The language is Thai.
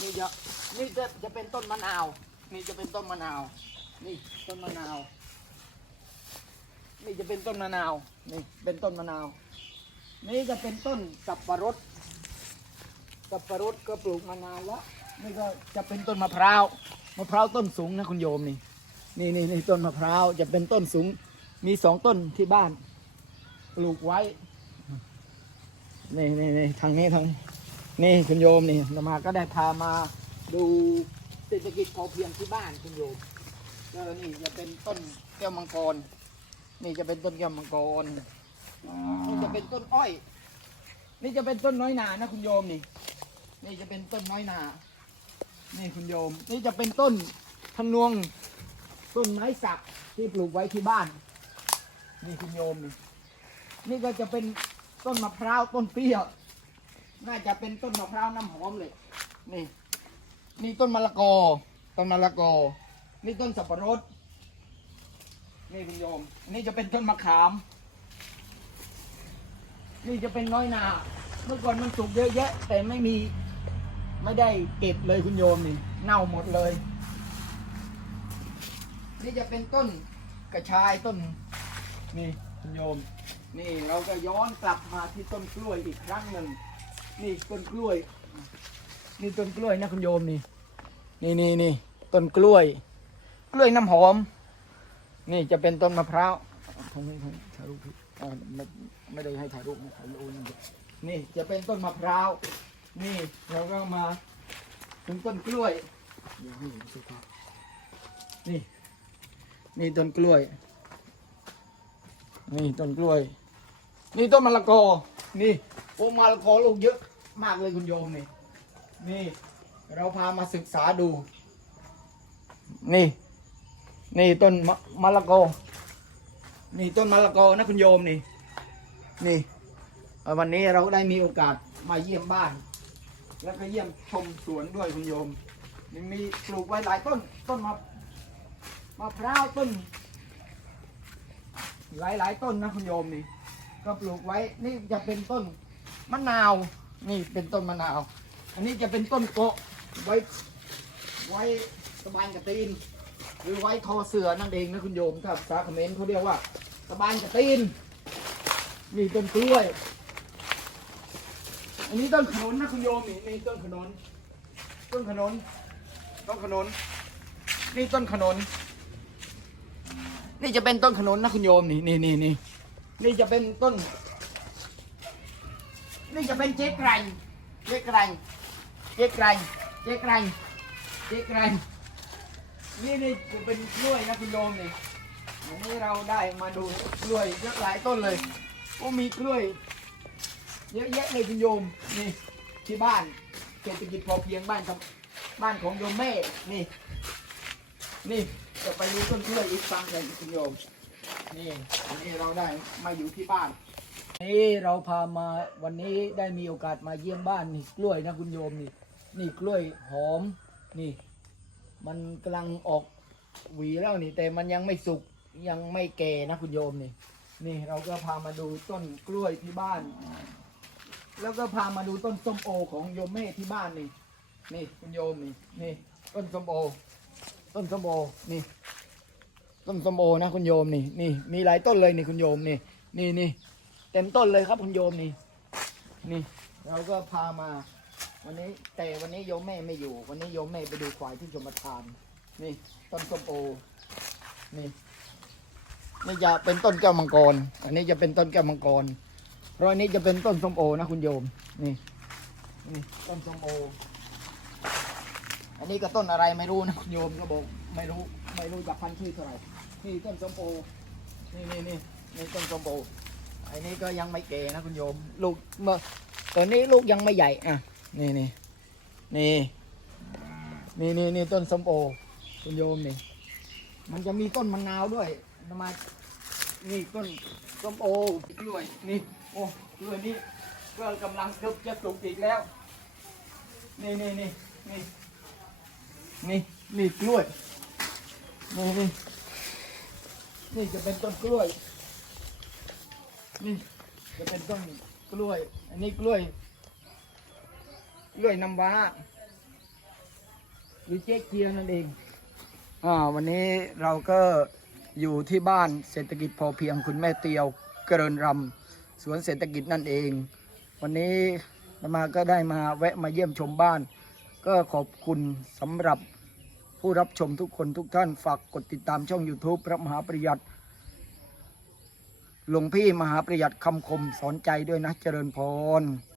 นี่จะนี่จะจะเป็นต้นมะนาว นี่จะเป็นต้นมะนาว นี่ต้นมะนาว นี่จะเป็นต้นมะนาว นี่เป็นต้นมะนาว นี่จะเป็นต้นสับปะรด สับปะรดก็ปลูกมานานแล้ว นี่ก็จะเป็นต้นมะพร้าว มะพร้าวต้นสูงนะคุณโยมนี่ นี่นี่นี่ต้นมะพร้าวจะเป็นต้นสูง มีสองต้นที่บ้าน ปลูกไว้ นี่นี่นี่ทางนี้ทางนี้ นี่คุณโยมนี่อามาก็ได้พามาดูเศรษฐกิจพอเพียงที่บ้านคุณโยมแล้วนี่จะเป็นต้นแก้วมังกร นี่จะเป็นต้นแก้วมังกร นี่จะเป็นต้นอ้อย นี่จะเป็นต้นน้อยนานะคุณโยมนี่ นี่จะเป็นต้นน้อยนา นี่คุณโยม นี่จะเป็นต้นทนวง ต้นไม้สักที่ปลูกไว้ที่บ้าน นี่คุณโยมนี่ นี่ก็จะเป็นต้นมะพร้าวต้นเปรี้ยว น่าจะเป็นต้นมะพร้าวน้ำหอมเลย นี่ นี่ต้นมะละกอ ต้นมะละกอ นี่ต้นสับปะรด นี่คุณโยม นี่จะเป็นต้นมะขาม นี่จะเป็นน้อยนา เมื่อก่อนมันสุกเยอะแยะ แต่ไม่มี ไม่ได้เก็บเลยคุณโยมนี่ เน่าหมดเลย นี่จะเป็นต้นกระชายต้น นี่คุณโยม นี่เราก็ย้อนกลับมาที่ต้นกล้วยอีกครั้งหนึ่ง นี่ต้นกล้วย นี่ต้นกล้วยนะคุณโยมนี่นี่นี่นี่ต้นกล้วย กล้วยน้ำหอม นี่จะเป็นต้นมะพร้าวตรงนี้ตรงถ่ายรูปอ่าไม่ไม่ได้ให้ถ่ายรูปนะถ่ายรูปนี่จะเป็นต้นมะพร้าว นี่เราก็มาถึงต้นกล้วยนี่นี่ต้นกล้วย นี่ต้นกล้วย นี่ต้นมะละกอ นี่โอ้มะละกอลูกเยอะ มากเลยคุณโยมนี่ นี่ เราพามาศึกษาดู นี่ นี่ต้นมะมะละกอ นี่ต้นมะละกอนะคุณโยมนี่ นี่เอ่อวันนี้เราได้มีโอกาสมาเยี่ยมบ้าน แล้วก็เยี่ยมชมสวนด้วยคุณโยมนี่มีปลูกไว้หลายต้น ต้นมะมะพร้าวต้น หลายหลายๆต้นนะคุณโยมนี่ ก็ปลูกไว้นี่จะเป็นต้นมะนาว นี่เป็นต้นมะนาว อันนี้จะเป็นต้นโกะไว้ไว้สบายกระตีน หรือไว้คอเสือนั่นเองนะคุณโยมถ้าภาษาเขมรเขาเรียกว่าสบายกระตีน นี่ต้นกล้วย อันนี้ต้นขนุนนะคุณโยมนี่นี่ต้นขนุน ต้นขนุน ต้นขนุน นี่ต้นขนุน นี่จะเป็นต้นขนุนนะคุณโยมนี่นี่นี่นี่นี่จะเป็นต้น นี่จะเป็นเจ๊กรังเจ๊กรังเจ๊กรังเจ๊กรังเจ๊กรังนี่นี่จะเป็นกล้วยนะคุณโยมเนี่วันนี้เราได้มาดูกล้วยเยอะหลายต้นเลยโอ้มีกล้วยเยอะแยะเลยคุณโยมนี่ที่บ้านเศรษฐกิจพอเพียงบ้านครับบ้านของโยมแม่นี่ นี่จะไปดูต้นกล้วยอีกฟังกันคุณโยมนี่วันนี้เราได้มาอยู่ที่บ้าน นี่เราพามาวันนี้ได้มีโอกาสมาเยี่ยมบ้านนี่กล้วยนะคุณโยมนี่นี่กล้วยหอมนี่ มันกำลังออกหวีแล้วนี่ แต่มันยังไม่สุกยังไม่แก่นะคุณโยมนี่ นี่เราก็พามาดูต้นกล้วยที่บ้าน แล้วก็พามาดูต้นส้มโอของโยมแม่ที่บ้านนี่ นี่คุณโยมนี่นี่ ต้นส้มโอ ต้นส้มโอนี่ ต้นส้มโอนะคุณโยมนี่นี่มีหลายต้นเลยนี่คุณโยมนี่ นี่นี่ เต็มต้นเลยครับคุณโยมนี่ นี่ เราก็พามา วันนี้แต่วันนี้โยมแม่ไม่อยู่ วันนี้โยมแม่ไปดูควายที่ชมประทาน นี่ ต้นส้มโอ นี่นี่จะเป็นต้นแก้วมังกร อันนี้จะเป็นต้นแก้วมังกร เพราะอันนี้จะเป็นต้นส้มโอนะคุณโยม นี่ นี่ต้นส้มโอ อันนี้ก็ต้นอะไรไม่รู้นะคุณโยมก็บอกไม่รู้ไม่รู้จักพันธุ์ชื่อเท่าไหร่ นี่ต้นส้มโอ นี่นี่นี่นี่ต้นส้มโอ อันนี้ก็ยังไม่แก่นะคุณโยม ลูกเมื่อตอนนี้ลูกยังไม่ใหญ่อะนี่นี่นี่นี่นี่นี่ต้นส้มโอ คุณโยมนี่ มันจะมีต้นมะนาวด้วยทำไมานี่ต้นส้มโอกล้วยนี่โอ้กล้วยนี่ก็กำลังเกือบจะสุกอีกแล้ว นี่นี่นี่นี่นี่นี่กล้วยนี่นี่นี่จะเป็นต้นกล้วย นี่จะเป็นต้นกล้วย อันนี้กล้วย กล้วยน้ำว้า หรือเจ๊เกียวนั่นเอง อ่า วันนี้เราก็อยู่ที่บ้านเศรษฐกิจพอเพียงคุณแม่เตียวเกริญรำสวนเศรษฐกิจนั่นเอง วันนี้มาก็ได้มาแวะมาเยี่ยมชมบ้าน ก็ขอบคุณสำหรับผู้รับชมทุกคนทุกท่านฝากกดติดตามช่อง YouTube พระมหาประหยัด หลวงพี่มหาประหยัดคำคมสอนใจด้วยนะเจริญพร